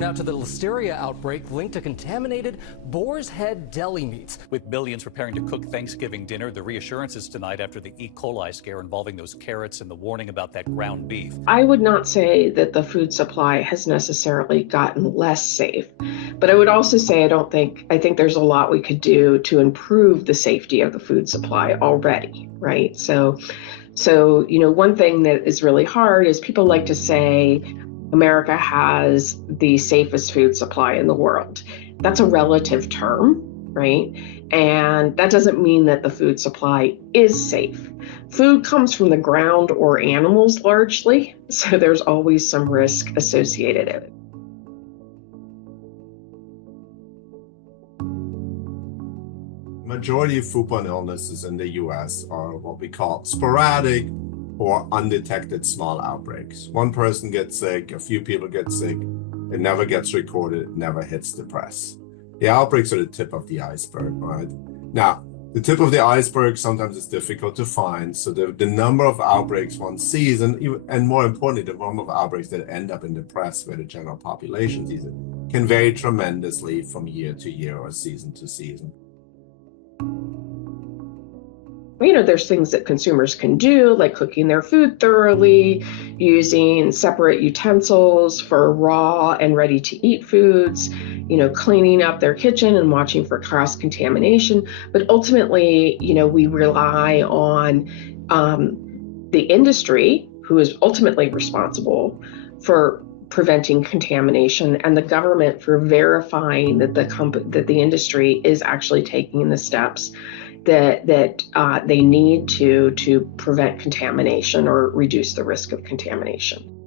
Now to the listeria outbreak linked to contaminated Boar's Head deli meats. With millions preparing to cook Thanksgiving dinner, the reassurances tonight after the E. coli scare involving those carrots and the warning about that ground beef. I would not say that the food supply has necessarily gotten less safe, but I would also say I think there's a lot we could do to improve the safety of the food supply already, right? So one thing that is really hard is people like to say America has the safest food supply in the world. That's a relative term, right? And that doesn't mean that the food supply is safe. Food comes from the ground or animals largely, so there's always some risk associated with it. Majority of foodborne illnesses in the US are what we call sporadic or undetected small outbreaks. One person gets sick, a few people get sick, it never gets recorded, it never hits the press. The outbreaks are the tip of the iceberg, right? Now, the tip of the iceberg sometimes is difficult to find, so the number of outbreaks one sees, and more importantly, the number of outbreaks that end up in the press where the general population sees it, can vary tremendously from year to year or season to season. There's things that consumers can do, like cooking their food thoroughly, using separate utensils for raw and ready-to-eat foods, cleaning up their kitchen and watching for cross-contamination. But ultimately, we rely on the industry, who is ultimately responsible for preventing contamination, and the government for verifying that the industry is actually taking the steps that they need to prevent contamination or reduce the risk of contamination.